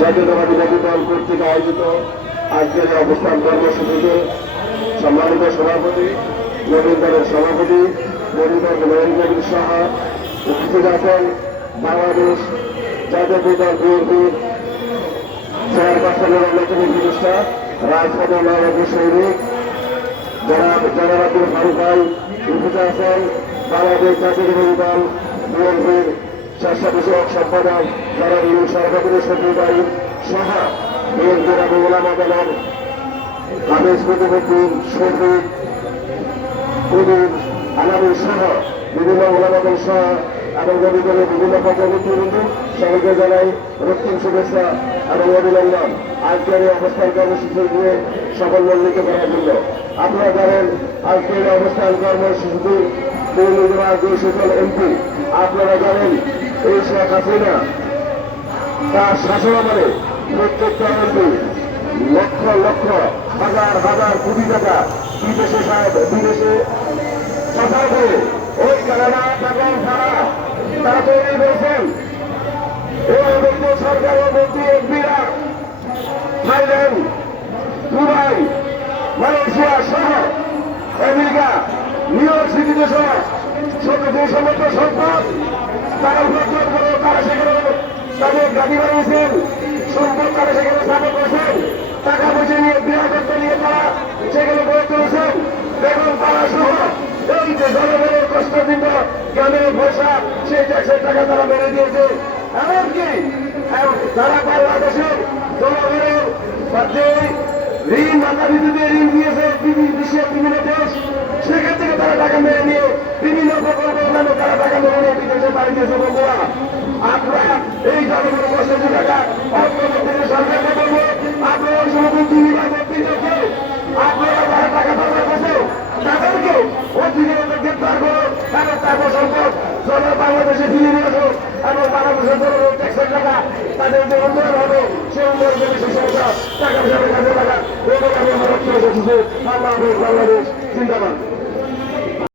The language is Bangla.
জাতীয়তাবাদী নবী দল কর্তৃক আয়োজিত আজকের অবস্থান কর্মসূচিতে সম্মানিত সভাপতি নবীন দলের সভাপতি নবীন কবির সাহা, উপস্থিত আছেন বাংলাদেশ জাতীয় দল বিএনপির চেয়ারপারসনের অন্যতম উপদেষ্টা রাজপথের মানব সৈনিক যারা যারা আব্দুল ফারুক ভাই উপস্থিত আছেন, বাংলাদেশ জাতীয় দল বিএনপির স্বাস্থ্য বিষয়ক সম্পাদক যারা ইউ সভাপতি সচিব ভাই সহ বিএনপির এবং ওলামা দলের কামিজ আনামী সহ বিভিন্ন ওলামাদল সহ এবং রবিদলের বিভিন্ন পর্যবেক্ষণবৃন্দ সকলকে জানাই রক্তিম শুভেচ্ছা এবং অভিনন্দন। আজকের এই অবস্থান কর্মসূচি নিয়ে সকল মন্ডিত করার জন্য। আপনারা জানেন আজকের অবস্থান কর্মসূচিতে দুর্নীতিবাদ যে সকল এমপি। আপনারা জানেন এই শেখ হাসিনা তার শাসনামলে প্রত্যেকটা এমপি লক্ষ লক্ষ, হাজার হাজার কোটি টাকা বিদেশে সাহেব, বিদেশে সফর করে ওই কানাডা টাকা ছাড়া তারা তৈরি করেছেন। এই অবৈধ সরকার মন্ত্রী এমপিরা থাইল্যান্ড, দুবাই, মালয়েশিয়া সহ আমেরিকা, নিউ ইয়র্ক সিটিতে সহ যে সমস্ত সম্পদ তারা উপার্জন করে তারা সেখানে তারা সেখানে স্থাপন করেছেন নিয়ে বিরাট নিয়ে তারা সেখানে গড়ে তুলেছেন কষ্ট দিত গ্রামের পয়সা সেই ট্যাক্সের টাকা তারা মেরে দিয়েছে। এমনকি, এম- তারা বাংলাদেশের জনগণের যে ঋণ, মাথা বিদ্যুতে ঋণ দিয়েছে বিশ্বের বিভিন্ন দেশ সেখান থেকে তারা টাকা মেরে নিয়ে বিভিন্ন প্রকল্প নামে তারা টাকা মেরে নিয়ে বিদেশে বাড়ি দিয়েছে বন্ধুরা আপনারা এই জনগণের যে টাকা অর্থমন্ত্রী সরকারকে বলব আপনারা সভাপতি বিভাগ কর্তৃপক্ষ আপনারা যারা টাকা সরকার করছে তাদেরকে অধিকারকে গ্রেপ্তার করো এবং তারপর সম্পদ জন বাংলাদেশে ফিরিয়ে নিয়ে আসো এবং বাংলাদেশের জনগণ ট্যাক্সের টাকা তাদের যে উন্নয়ন হবে সেই উন্নয়ন সে সমস্যা টাকা পয়সা কাজে লাগা এবং আমি আমার আল্লাহ বাংলাদেশ জিন্দাবাদ।